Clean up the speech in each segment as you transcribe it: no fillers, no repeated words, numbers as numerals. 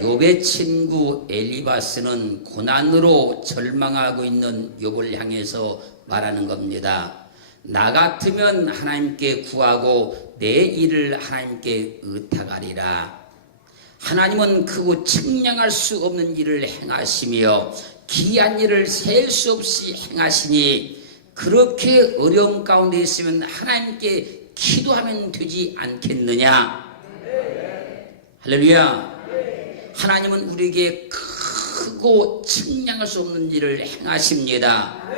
욥의 친구 엘리바스는 고난으로 절망하고 있는 욥을 향해서 말하는 겁니다. 나 같으면 하나님께 구하고 내 일을 하나님께 의탁하리라. 하나님은 크고 측량할 수 없는 일을 행하시며 기이한 일을 셀 수 없이 행하시니 그렇게 어려움 가운데 있으면 하나님께 기도하면 되지 않겠느냐. 할렐루야. 하나님은 우리에게 크고 측량할 수 없는 일을 행하십니다.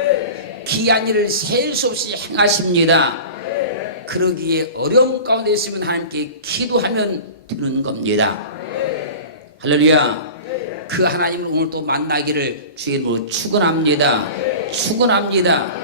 기이한 일을 셀 수 없이 행하십니다. 그러기에 어려움 가운데 있으면 하나님께 기도하면 되는 겁니다. 할렐루야. 그 하나님을 오늘 또 만나기를 주의 이름으로 축원합니다. 축원합니다.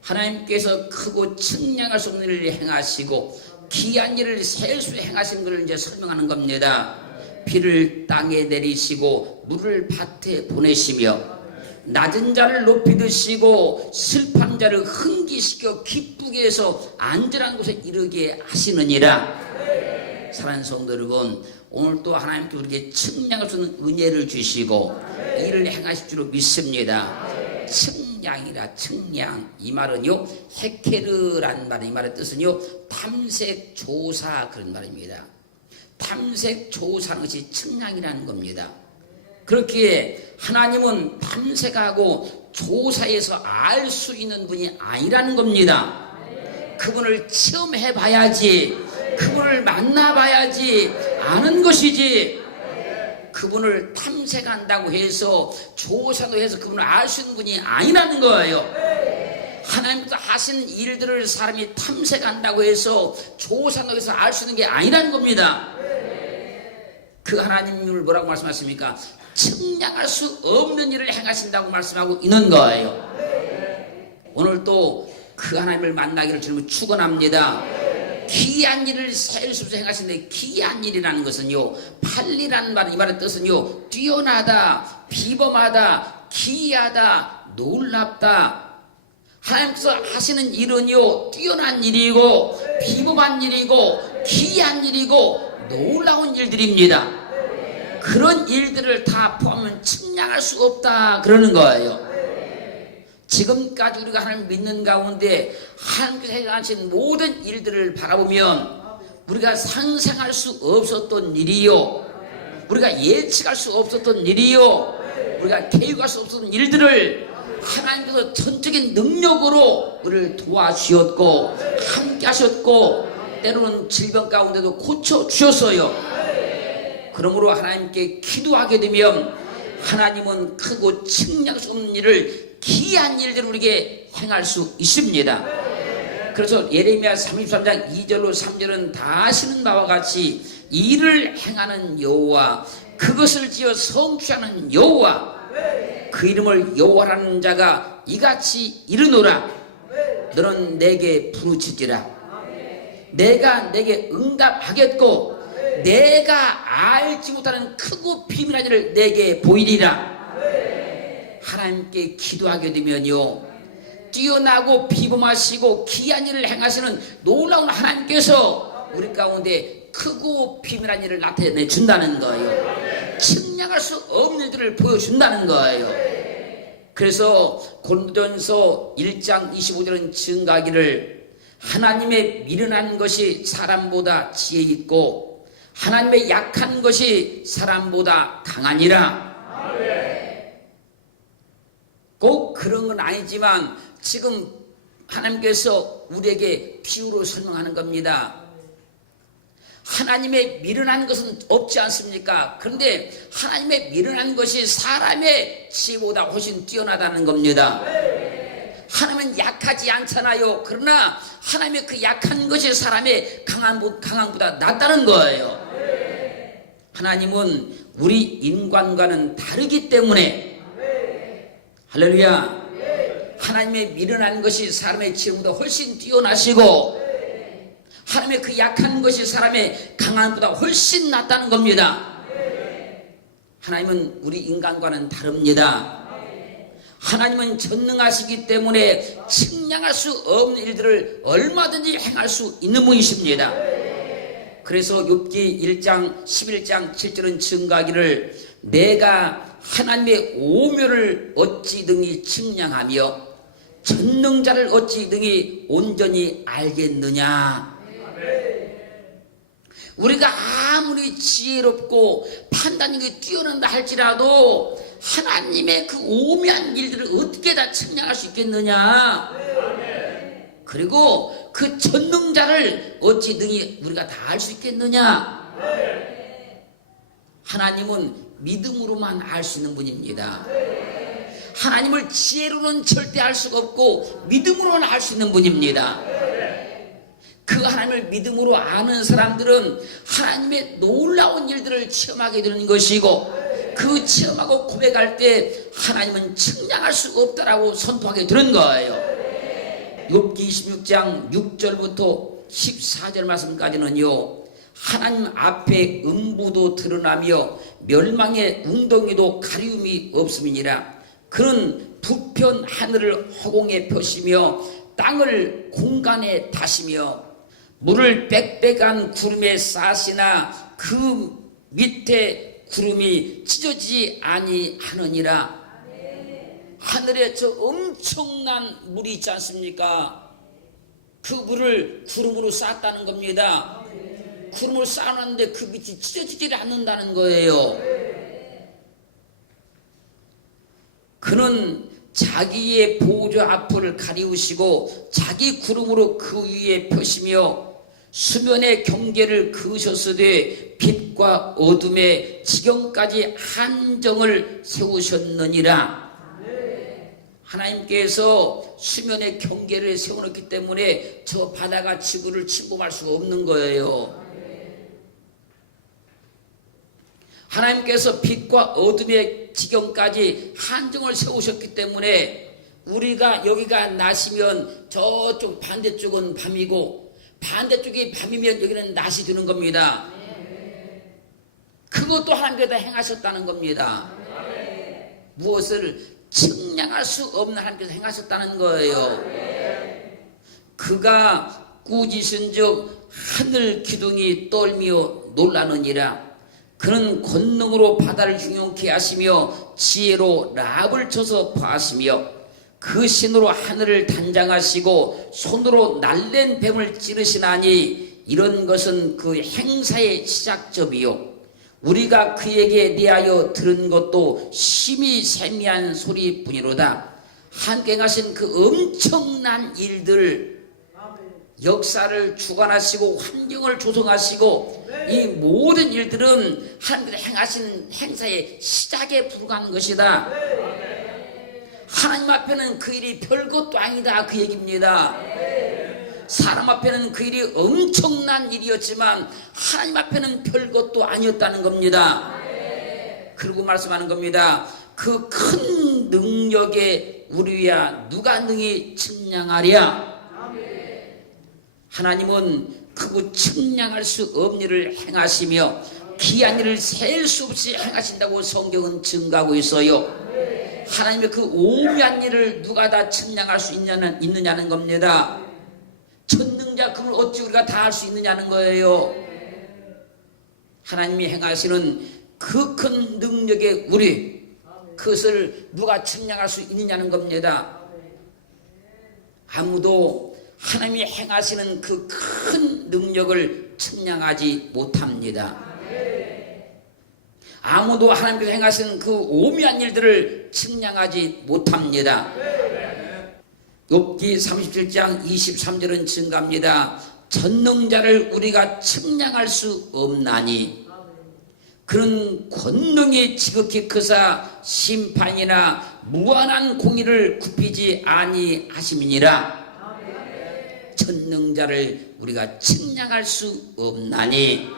하나님께서 크고 측량할 수 없는 일을 행하시고 기이한 일을 셀 수 행하신 것을 이제 설명하는 겁니다. 비를 땅에 내리시고 물을 밭에 보내시며 낮은 자를 높이 드시고 슬픈 자를 흥기시켜 기쁘게 해서 안전한 곳에 이르게 하시느니라. 사랑하는 성도 여러분, 오늘 또 하나님께 우리에게 측량할 수 없는 은혜를 주시고 일을 행하실 줄 믿습니다. 측량이라. 측량, 이 말은요 헤케르라는 말은, 이 말의 뜻은요 탐색 조사, 그런 말입니다. 탐색 조사하는 것이 측량이라는 겁니다. 그렇기에 하나님은 탐색하고 조사해서 알 수 있는 분이 아니라는 겁니다. 그분을 체험해 봐야지, 그분을 만나봐야지 아는 것이지, 그분을 탐색한다고 해서 조사도 해서 그분을 알 수 있는 분이 아니라는 거예요. 하나님께서 하신 일들을 사람이 탐색한다고 해서 조사한다고 해서 알 수 있는 게 아니라는 겁니다. 그 하나님을 뭐라고 말씀하십니까? 측량할 수 없는 일을 행하신다고 말씀하고 있는 거예요. 오늘 또 그 하나님을 만나기를 주님을 축원합니다. 기이한 일을 셀 수 없이 행하시는데, 기이한 일이라는 것은요 팔리라는 말은, 이 말의 뜻은요 뛰어나다, 비범하다, 기이하다, 놀랍다. 하나님께서 하시는 일은요 뛰어난 일이고 비범한 일이고 기이한 일이고 놀라운 일들입니다. 그런 일들을 다 포함하면 측량할 수 없다 그러는 거예요. 지금까지 우리가 하나님 믿는 가운데 하나님께서 행하신 모든 일들을 바라보면 우리가 상상할 수 없었던 일이요, 우리가 예측할 수 없었던 일이요, 우리가 계획할 수 없었던 일들을 하나님께서 전적인 능력으로 우리를 도와주셨고 함께 하셨고 때로는 질병 가운데도 고쳐주셨어요. 그러므로 하나님께 기도하게 되면 하나님은 크고 측량할 수 없는 일을, 기이한 일들을 우리에게 행할 수 있습니다. 그래서 예레미야 33장 2절로 3절은 다 아시는 바와 같이 일을 행하는 여호와, 그것을 지어 성취하는 여호와, 그 이름을 여호와라는 자가 이같이 이르노라. 너는 내게 부르짖으라. 내가 내게 응답하겠고 내가 알지 못하는 크고 비밀한 일을 내게 보이리라. 하나님께 기도하게 되면요 뛰어나고 비범하시고 기이한 일을 행하시는 놀라운 하나님께서 우리 가운데 크고 비밀한 일을 나타내 준다는 거예요. 측량할 수 없는 일들을 보여준다는 거예요. 그래서 고린도전서 1장 25절은 증가하기를 하나님의 미련한 것이 사람보다 지혜 있고 하나님의 약한 것이 사람보다 강하니라. 꼭 그런 건 아니지만 지금 하나님께서 우리에게 비유로 설명하는 겁니다. 하나님의 미련한 것은 없지 않습니까? 그런데 하나님의 미련한 것이 사람의 지혜보다 훨씬 뛰어나다는 겁니다. 하나님은 약하지 않잖아요. 그러나 하나님의 그 약한 것이 사람의 강함보다 낫다는 거예요. 하나님은 우리 인간과는 다르기 때문에, 할렐루야, 하나님의 미련한 것이 사람의 지혜보다 훨씬 뛰어나시고 하나님의 그 약한 것이 사람의 강함보다 훨씬 낫다는 겁니다. 하나님은 우리 인간과는 다릅니다. 하나님은 전능하시기 때문에 측량할 수 없는 일들을 얼마든지 행할 수 있는 분이십니다. 그래서 욥기 1장 11장 7절은 증가하기를 내가 하나님의 오묘를 어찌 등이 측량하며 전능자를 어찌 등이 온전히 알겠느냐. 우리가 아무리 지혜롭고 판단력이 뛰어난다 할지라도 하나님의 그 오묘한 일들을 어떻게 다 측량할 수 있겠느냐. 그리고 그 전능자를 어찌 등이 우리가 다 알 수 있겠느냐. 하나님은 믿음으로만 알 수 있는 분입니다. 하나님을 지혜로는 절대 알 수가 없고 믿음으로는 알 수 있는 분입니다. 그 하나님을 믿음으로 아는 사람들은 하나님의 놀라운 일들을 체험하게 되는 것이고 그 체험하고 고백할 때 하나님은 측량할 수가 없다라고 선포하게 되는 거예요. 욥기 26장 6절부터 14절 말씀까지는요, 하나님 앞에 음부도 드러나며 멸망의 웅덩이도 가리움이 없음이니라. 그는 부편 하늘을 허공에 펴시며 땅을 공간에 다시며 물을 빽빽한 구름에 싸시나 그 밑에 구름이 찢어지지 아니하느니라. 하늘에 저 엄청난 물이 있지 않습니까? 그 물을 구름으로 쌓았다는 겁니다. 구름을 쌓아놨는데 그 밑이 찢어지지 않는다는 거예요. 그는 자기의 보좌 앞을 가리우시고 자기 구름으로 그 위에 펴시며 수면의 경계를 그으셨으되 빛과 어둠의 지경까지 한정을 세우셨느니라. 하나님께서 수면의 경계를 세워놓기 때문에 저 바다가 지구를 침범할 수가 없는 거예요. 하나님께서 빛과 어둠의 지경까지 한정을 세우셨기 때문에 우리가 여기가 낮이면 저쪽 반대쪽은 밤이고 반대쪽이 밤이면 여기는 낮이 되는 겁니다. 그것도 하나님께서 행하셨다는 겁니다. 무엇을 측량할 수 없는 하나님께서 행하셨다는 거예요. 그가 꾸짖은즉 하늘 기둥이 떨며 놀라느니라. 그는 권능으로 바다를 흉용케 하시며 지혜로 랍을 쳐서 파하시며 그 신으로 하늘을 단장하시고 손으로 날랜 뱀을 찌르시나니 이런 것은 그 행사의 시작점이요 우리가 그에게 대하여 들은 것도 심히 세미한 소리뿐이로다. 함께 하신 그 엄청난 일들, 역사를 주관하시고 환경을 조성하시고 이 모든 일들은 하나님께서 행하신 행사의 시작에 불과한 것이다. 하나님 앞에는 그 일이 별것도 아니다 그 얘기입니다. 사람 앞에는 그 일이 엄청난 일이었지만 하나님 앞에는 별것도 아니었다는 겁니다. 그리고 말씀하는 겁니다. 그 큰 능력에 우리야 누가 능히 측량하랴. 하나님은 크고 측량할 수 없는 일을 행하시며 기한 일을 셀 수 없이 행하신다고 성경은 증가하고 있어요. 하나님의 그 오묘한 일을 누가 다 측량할 수 있느냐는 겁니다. 전능자 그걸 어찌 우리가 다 할 수 있느냐는 거예요. 하나님이 행하시는 그 큰 능력의 우리 그것을 누가 측량할 수 있느냐는 겁니다. 아무도 하나님이 행하시는 그 큰 능력을 측량하지 못합니다. 아무도 하나님께서 행하시는 그 오묘한 일들을 측량하지 못합니다. 욥기 37장 23절은 증가합니다. 전능자를 우리가 측량할 수 없나니 그는 권능이 지극히 크사 심판이나 무한한 공의를 굽히지 아니하심이니라. 전능자를 우리가 측량할 수 없나니.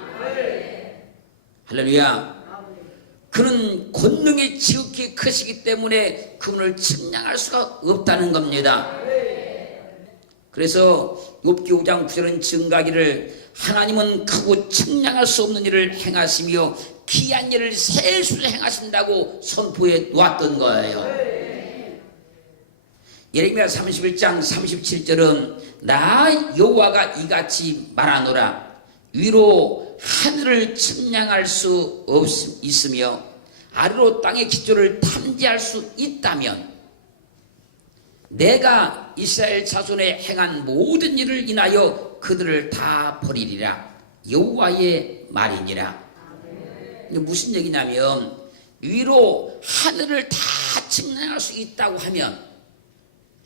할렐루야. 그는 권능이 지극히 크시기 때문에 그분을 측량할 수가 없다는 겁니다. 그래서 욥기 5장 9절은 증가하기를 하나님은 크고 측량할 수 없는 일을 행하시며 기한 일을 셀 수 행하신다고 선포해 놓았던 거예요. 예레미야 31장 37절은 나 여호와가 이같이 말하노라. 위로 하늘을 측량할 수 있으며 아래로 땅의 기초를 탐지할 수 있다면 내가 이스라엘 자손에 행한 모든 일을 인하여 그들을 다 버리리라. 여호와의 말이니라. 이게 무슨 얘기냐면 위로 하늘을 다 측량할 수 있다고 하면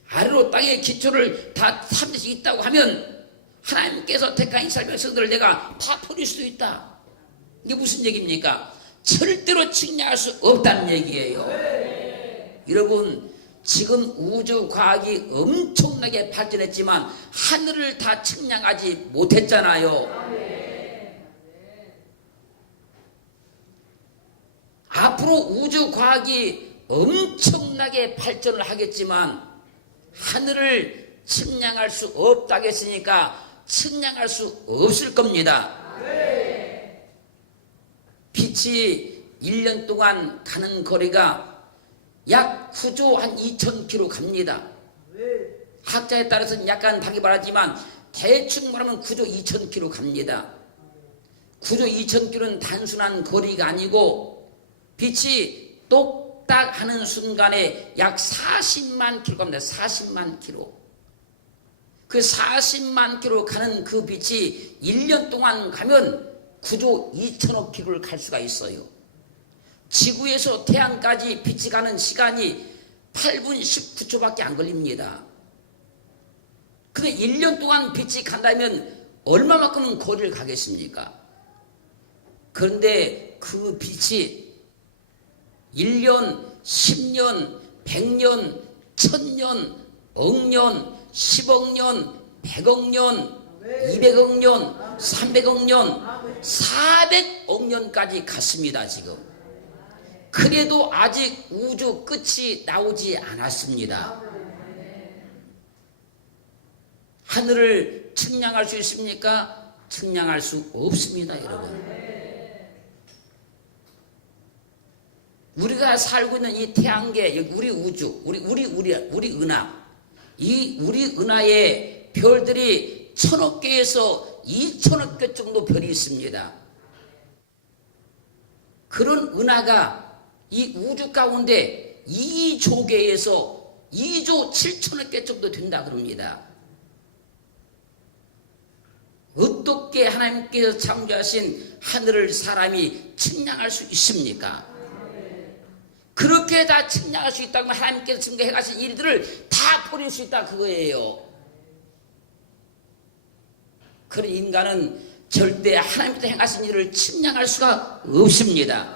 아래로 땅의 기초를 다 탐질 수 있다고 하면 하나님께서 택한 이스라엘 백성들을 내가 다 버릴 수도 있다. 이게 무슨 얘기입니까? 절대로 측량할 수 없다는 얘기예요. 여러분, 지금 우주과학이 엄청나게 발전했지만 하늘을 다 측량하지 못했잖아요. 앞으로 우주과학이 엄청나게 발전을 하겠지만 하늘을 측량할 수 없다고 했으니까 측량할 수 없을 겁니다. 빛이 1년 동안 가는 거리가 약 9조 한 2,000km 갑니다. 학자에 따라서는 약간 다르게 말하지만 대충 말하면 9조 2,000km 갑니다. 9조 2,000km는 단순한 거리가 아니고 빛이 똑딱 하는 순간에 약 40만 킬로 갑니다. 40만 킬로. 그 40만 킬로 가는 그 빛이 1년 동안 가면 9조 2천억 킬로를 갈 수가 있어요. 지구에서 태양까지 빛이 가는 시간이 8분 19초밖에 안 걸립니다. 근데 1년 동안 빛이 간다면 얼마만큼 거리를 가겠습니까? 그런데 그 빛이 1년, 10년, 100년, 1000년, 억년, 10억 년, 100억 년, 200억 년, 300억 년, 400억 년까지 갔습니다. 지금. 그래도 아직 우주 끝이 나오지 않았습니다. 하늘을 측량할 수 있습니까? 측량할 수 없습니다, 여러분. 우리가 살고 있는 이 태양계, 우리 우주, 우리 은하, 이 우리 은하의 별들이 1,000억 개에서 2,000억 개 정도 별이 있습니다. 그런 은하가 이 우주 가운데 2조 개에서 2조 7천억 개 정도 된다 그럽니다. 어떻게 하나님께서 창조하신 하늘을 사람이 측량할 수 있습니까? 그렇게 다 측량할 수 있다면 하나님께서 증거해 가신 일들을 다 버릴 수 있다 그거예요. 그런 인간은 절대 하나님께서 행하신 일을 측량할 수가 없습니다.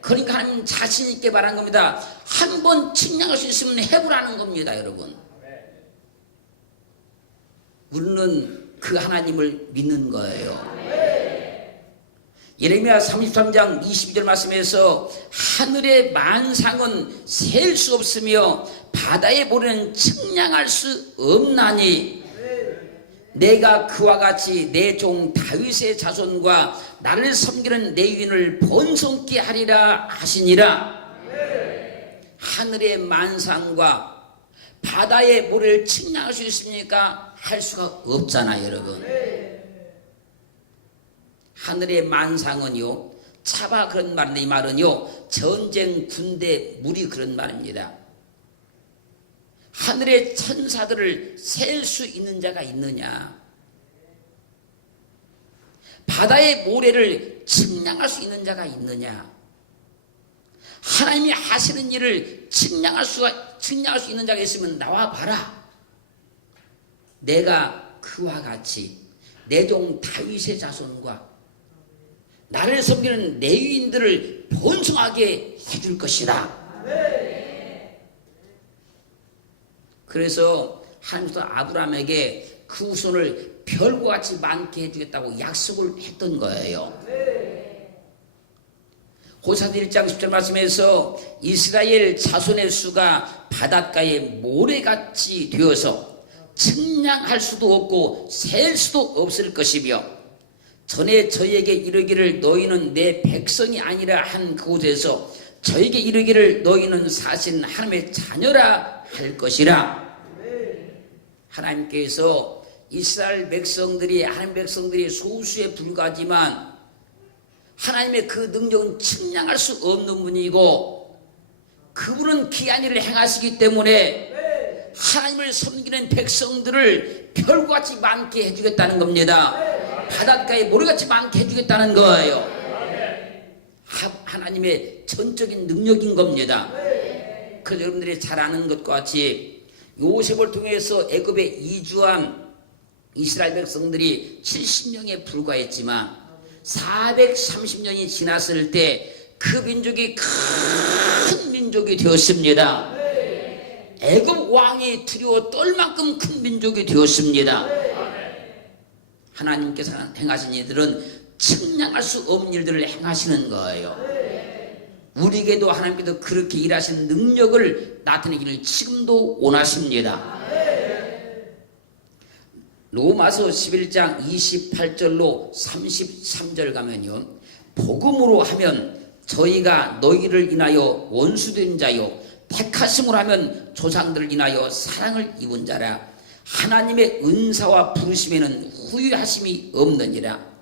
그러니까 하나님 자신 있게 말한 겁니다. 한번 측량할 수 있으면 해보라는 겁니다, 여러분. 우리는 그 하나님을 믿는 거예요. 예레미야 33장 22절 말씀에서 하늘의 만상은 셀 수 없으며 바다의 모래는 측량할 수 없나니 내가 그와 같이 내 종 다윗의 자손과 나를 섬기는 내 유인을 번성케 하리라 하시니라. 하늘의 만상과 바다의 모래를 측량할 수 있습니까? 할 수가 없잖아요, 여러분. 하늘의 만상은요, 차바 그런 말인데 이 말은요, 전쟁, 군대, 무리 그런 말입니다. 하늘의 천사들을 셀 수 있는 자가 있느냐? 바다의 모래를 측량할 수 있는 자가 있느냐? 하나님이 하시는 일을 측량할 수 있는 자가 있으면 나와 봐라. 내가 그와 같이 내 종 다윗의 자손과 나를 섬기는 레위인들을 번성하게 해줄 것이다. 그래서 하나님께서 아브라함에게 그 후손을 별과 같이 많게 해주겠다고 약속을 했던 거예요. 호사들 1장 10절 말씀에서 이스라엘 자손의 수가 바닷가의 모래같이 되어서 측량할 수도 없고 셀 수도 없을 것이며 전에 저희에게 이르기를 너희는 내 백성이 아니라 한 그곳에서 저에게 이르기를 너희는 사실 하나님의 자녀라 할 것이라. 하나님께서 이스라엘 백성들이, 하나님 백성들이 소수에 불과하지만 하나님의 그 능력은 측량할 수 없는 분이고 그분은 귀한 일을 행하시기 때문에 하나님을 섬기는 백성들을 별과 같이 많게 해주겠다는 겁니다. 바닷가에 모래같이 많게 해주겠다는 거예요. 하나님의 전적인 능력인 겁니다. 그래서 여러분들이 잘 아는 것과 같이 요셉을 통해서 애굽에 이주한 이스라엘 백성들이 70명에 불과했지만 430년이 지났을 때 그 민족이 큰 민족이 되었습니다. 애굽 왕이 두려워 떨 만큼 큰 민족이 되었습니다. 하나님께서 행하신 일들은 측량할 수 없는 일들을 행하시는 거예요. 우리에게도 하나님께서 그렇게 일하시는 능력을 나타내기를 지금도 원하십니다. 로마서 11장 28절로 33절 가면요, 복음으로 하면 저희가 너희를 인하여 원수된 자요 택하심으로 하면 조상들을 인하여 사랑을 입은 자라. 하나님의 은사와 부르심에는 후회하심이 없느니라.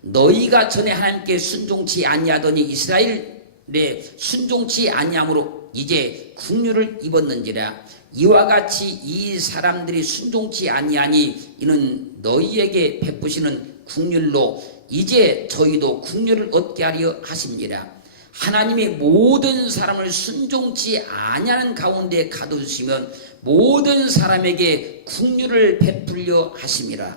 너희가 전에 하나님께 순종치 아니하더니 이스라엘에 순종치 아니함으로 이제 국류를 입었는지라. 이와 같이 이 사람들이 순종치 아니하니 이는 너희에게 베푸시는 국률로 이제 저희도 국류를 얻게 하려 하십니다. 하나님이 모든 사람을 순종치 아니하는 가운데 가두시면 모든 사람에게 국류를 베풀려 하심이라.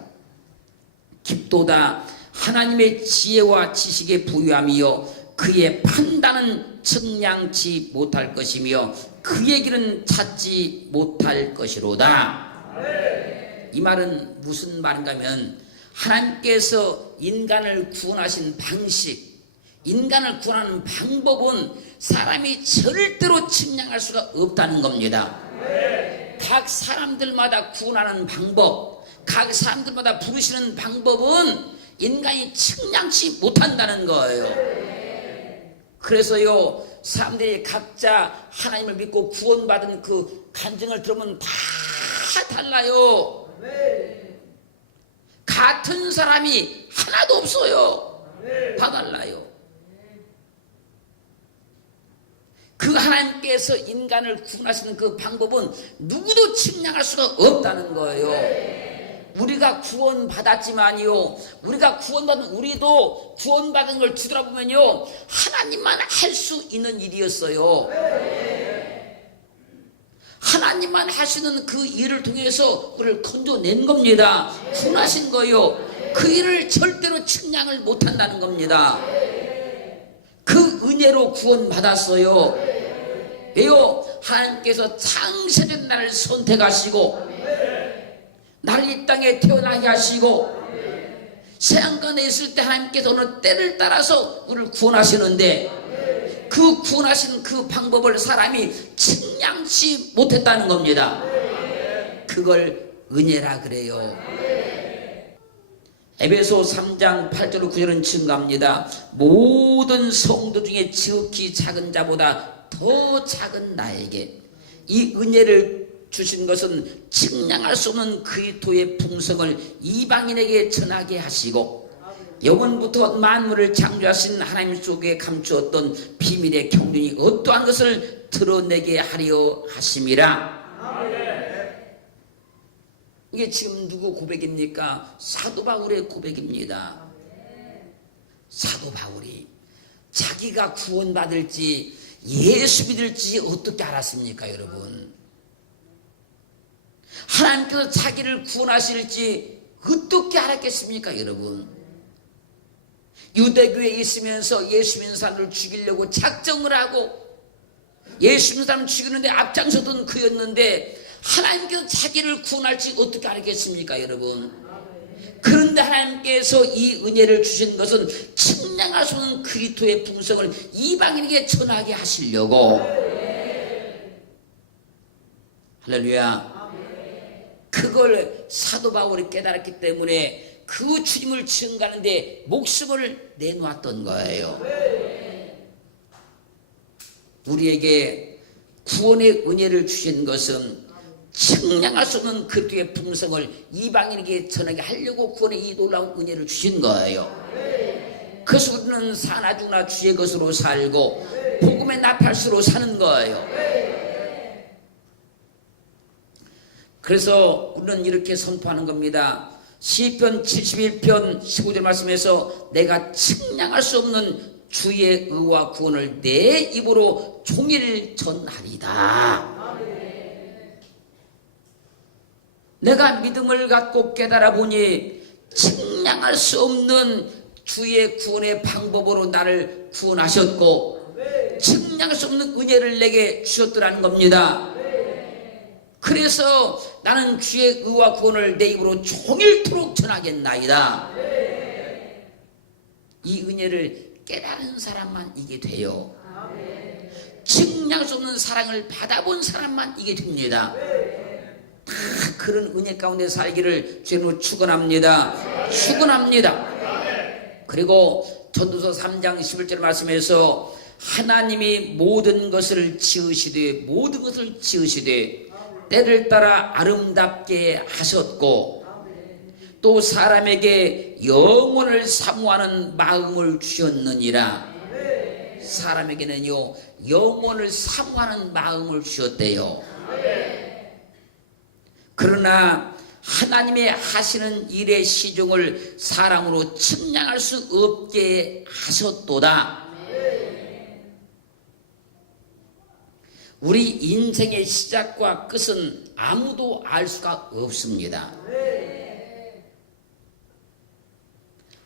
깊도다 하나님의 지혜와 지식에 부유함이요 그의 판단은 측량치 못할 것이며 그의 길은 찾지 못할 것이로다. 이 말은 무슨 말인가 하면 하나님께서 인간을 구원하신 방식, 인간을 구원하는 방법은 사람이 절대로 측량할 수가 없다는 겁니다. 각 사람들마다 구원하는 방법, 각 사람들마다 부르시는 방법은 인간이 측량치 못한다는 거예요. 그래서요, 사람들이 각자 하나님을 믿고 구원받은 그 간증을 들으면 다 달라요. 같은 사람이 하나도 없어요. 다 달라요. 그 하나님께서 인간을 구원하시는 그 방법은 누구도 측량할 수가 없다는 거예요. 우리가 구원받았지만요, 우리가 구원받은 우리도 구원받은 걸 뒤돌아보면요, 하나님만 할 수 있는 일이었어요. 하나님만 하시는 그 일을 통해서 우리를 건져낸 겁니다. 구원하신 거요. 그 일을 절대로 측량을 못한다는 겁니다. 그 은혜로 구원받았어요. 왜요? 하나님께서 창세된 나를 선택하시고 나를 이 땅에 태어나게 하시고 세상간에 있을 때 하나님께서 어느 때를 따라서 우리를 구원하시는데 그 구원하신 그 방법을 사람이 측량치 못했다는 겁니다. 그걸 은혜라 그래요. 에베소 3장 8절 9절은 증가합니다. 모든 성도 중에 지극히 작은 자보다 더 작은 나에게 이 은혜를 주신 것은 측량할 수 없는 그리스도의 풍성을 이방인에게 전하게 하시고 영원부터 만물을 창조하신 하나님 속에 감추었던 비밀의 경륜이 어떠한 것을 드러내게 하려 하심이라. 이게 지금 누구 고백입니까? 사도 바울의 고백입니다. 사도 바울이 자기가 구원받을지 예수 믿을지 어떻게 알았습니까, 여러분? 하나님께서 자기를 구원하실지 어떻게 알았겠습니까, 여러분? 유대교에 있으면서 예수 믿는 사람을 죽이려고 작정을 하고 예수 믿는 사람을 죽이는데 앞장서던 그였는데 하나님께서 자기를 구원할지 어떻게 알겠습니까, 여러분? 그런데 하나님께서 이 은혜를 주신 것은 측량할 수 없는 그리스도의 풍성을 이방인에게 전하게 하시려고. 할렐루야. 그걸 사도 바울이 깨달았기 때문에 그 주님을 증거하는데 목숨을 내놓았던 거예요. 우리에게 구원의 은혜를 주신 것은 측량할 수 없는 그리스도의 풍성을 이방인에게 전하게 하려고 구원의 이 놀라운 은혜를 주신 거예요. 그래서 우리는 사나 죽나 주의 것으로 살고 복음의 나팔수로 사는 거예요. 그래서 우리는 이렇게 선포하는 겁니다. 시편 71편 15절 말씀에서 내가 측량할 수 없는 주의 의와 구원을 내 입으로 종일 전하리다. 내가 믿음을 갖고 깨달아 보니 측량할 수 없는 주의 구원의 방법으로 나를 구원하셨고 측량할 수 없는 은혜를 내게 주셨더라는 겁니다. 그래서 나는 주의 의와 구원을 내 입으로 종일토록 전하겠나이다. 이 은혜를 깨달은 사람만 이게 돼요. 측량할 수 없는 사랑을 받아본 사람만 이게 됩니다. 다 그런 은혜 가운데 살기를 주님으로 축원합니다. 축원합니다. 그리고 전도서 3장 11절 말씀에서 하나님이 모든 것을 지으시되 때를 따라 아름답게 하셨고 또 사람에게 영혼을 사모하는 마음을 주셨느니라. 사람에게는요 영혼을 사모하는 마음을 주셨대요. 그러나 하나님의 하시는 일의 시종을 사람으로 측량할 수 없게 하셨도다. 우리 인생의 시작과 끝은 아무도 알 수가 없습니다.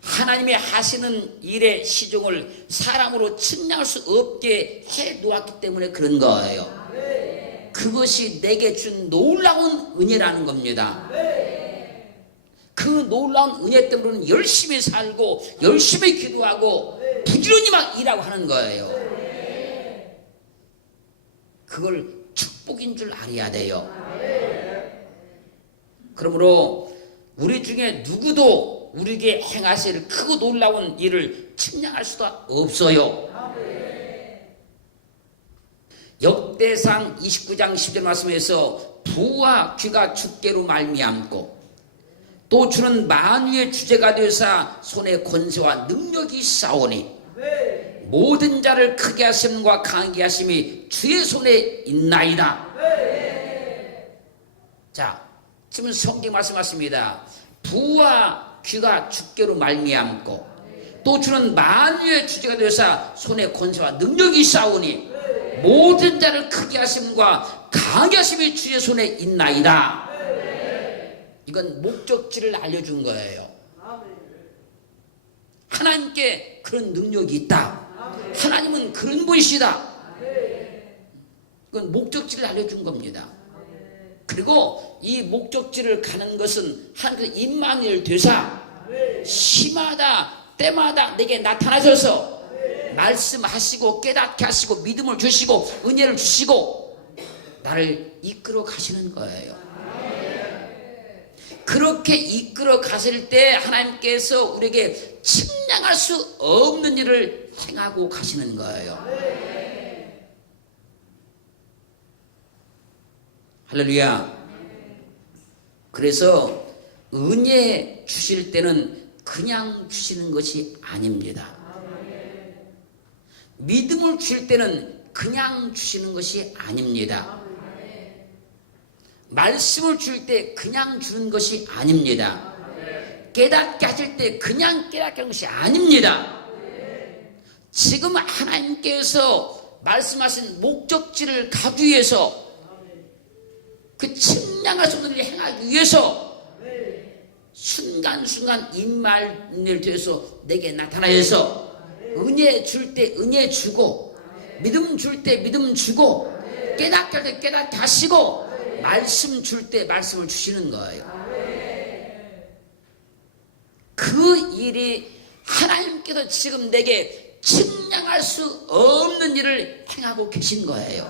하나님의 하시는 일의 시종을 사람으로 측량할 수 없게 해 놓았기 때문에 그런 거예요. 그것이 내게 준 놀라운 은혜라는 겁니다. 그 놀라운 은혜 때문에 열심히 살고 열심히 기도하고 부지런히 막 일하고 하는 거예요. 그걸 축복인 줄 알아야 돼요. 그러므로 우리 중에 누구도 우리에게 행하실 크고 놀라운 일을 측량할 수가 없어요. 역대상 29장 10절 말씀에서 부와 귀가 주께로 말미암고 또 주는 만유의 주제가 되사 손에 권세와 능력이 싸우니 모든 자를 크게 하심과 강하게 하심이 주의 손에 있나이다. 자, 지금 성경 말씀하십니다. 부와 귀가 주께로 말미암고 또 주는 만유의 주제가 되사 손에 권세와 능력이 싸우니 모든 자를 크게 하심과 강하게 하심이 주의 손에 있나이다. 이건 목적지를 알려준 거예요. 하나님께 그런 능력이 있다. 하나님은 그런 분이시다. 그건 목적지를 알려준 겁니다. 그리고 이 목적지를 가는 것은 하나님께서 임마누엘 되사 시마다 때마다 내게 나타나셔서 말씀하시고 깨닫게 하시고 믿음을 주시고 은혜를 주시고 나를 이끌어 가시는 거예요. 그렇게 이끌어 가실 때 하나님께서 우리에게 측량할 수 없는 일을 행하고 가시는 거예요. 할렐루야. 그래서 은혜 주실 때는 그냥 주시는 것이 아닙니다. 믿음을 주실 때는 그냥 주시는 것이 아닙니다. 말씀을 줄 때 그냥 주는 것이 아닙니다. 깨닫게 하실 때 그냥 깨닫게 하는 것이 아닙니다. 지금 하나님께서 말씀하신 목적지를 가기 위해서 그 측량할 수 없는 일을 행하기 위해서 순간순간 임마누엘 되어서 내게 나타나셔서 은혜 줄 때 은혜 주고 믿음 줄 때 믿음 주고 깨닫게 할 때 깨닫게 하시고 말씀 줄 때 말씀을 주시는 거예요. 그 일이 하나님께서 지금 내게 측량할 수 없는 일을 행하고 계신 거예요.